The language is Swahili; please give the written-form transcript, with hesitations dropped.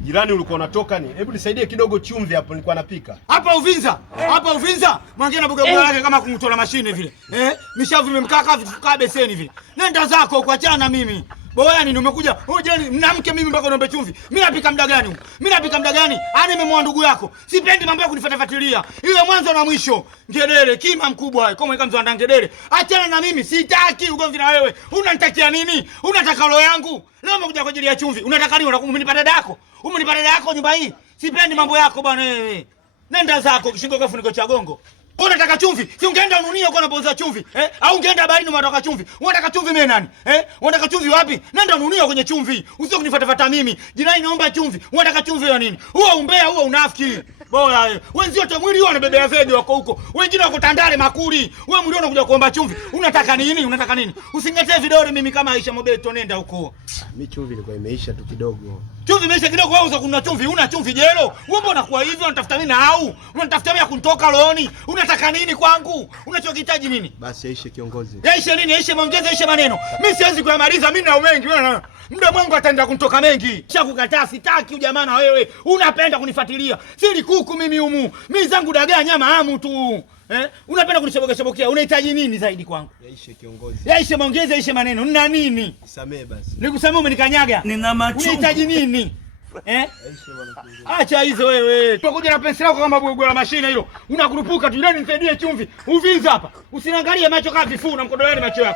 Jirani ulikuwa unatoka ni? Hebu nisaidie kidogo chumvi hapo, nilikuwa napika. Hapa Uvinza. Hapa Uvinza. Mwingine na buga yake kama kumtola mashine vile. Mishavu imemkaa kaa beseni vile. Nenda zako kuachana na mimi. Boya nini umekuja? Wewe jirani mnamke mimi mpaka niombe chumvi. Mimi napika muda gani huko? Mimi napika muda gani? Ani nimemwoa ndugu yako. Sipendi mambo ya kunifuatilia. Iwe mwanzo na mwisho. Ngedere kima mkubwa wewe. Kama kama mzanda ngedere. Achana na mimi. Sitaki ugomvi na wewe. Unanitakia nini? Unataka roho yangu? Leo umekuja kwa ajili ya chumvi. Unataka nini? Unataka dada yako? Umenipa dada yako nyumba hii? Sipendi mambo yako bwana wewe. Nenda zako kishingo kafuniko cha gongo. Unataka chumvi? Si ungeenda ununia uko unapoza chumvi, Au ungeenda baharini unataka chumvi? Unataka chumvi mimi nani? Unataka chumvi wapi? Nenda ununia kwenye chumvi. Usio kunifuata mimi. Jirani naomba chumvi. Unataka chumvi ya nini? Huo umbea, huo unafiki. Bora wewe. Wenzio wote mwili wao wanabebea zege wako huko. Wengine wako Tandale makuli. Wewe mwili unakuja kuomba chumvi. Unataka nini? Unataka nini? Usingetee vidole mimi kama Aisha Mobeto, nenda huko. Mimi chumvi ilikuwa imeisha tu kidogo. Chumvi imeisha kidogo, wewe uza kuna chumvi, una chumvi jelo. Wewe mbona kwa hivyo unatafuta nini au? Unatafuta mimi kunitoka rohoni. Unataka nini kwangu? Unachokihitaji nini? Basi yaishe kiongozi. Yaishe nini? Yaishe maongezi, yaishe maneno. Mimi siwezi kuyamaliza, mimi na mengi. Wewe muda mwangu ataenda kunitoka mengi. Shakukataa, sitaki ujamaa na wewe. Unapenda kunifuatilia. Sili kuku mimi humu. Mimi zangu dagaa nyama hamu tu. Unapenda kunishabokea. Unahitaji nini zaidi kwangu? Yaishe kiongozi. Yaishe maongezi, yaishe maneno. Nina nini? Nisamee basi. Nikusamee umenikanyaga. Nina machungu. Unahitaji nini? Yaishe bwana. Acha hizo wewe. Tunakuja na pensi lako kama bugo la mashine hilo. Unakurupuka tu. Leo nisaidie chumvi. Uvinza hapa. Usiniangalie macho kama vifuu na mkodoleni macho yako.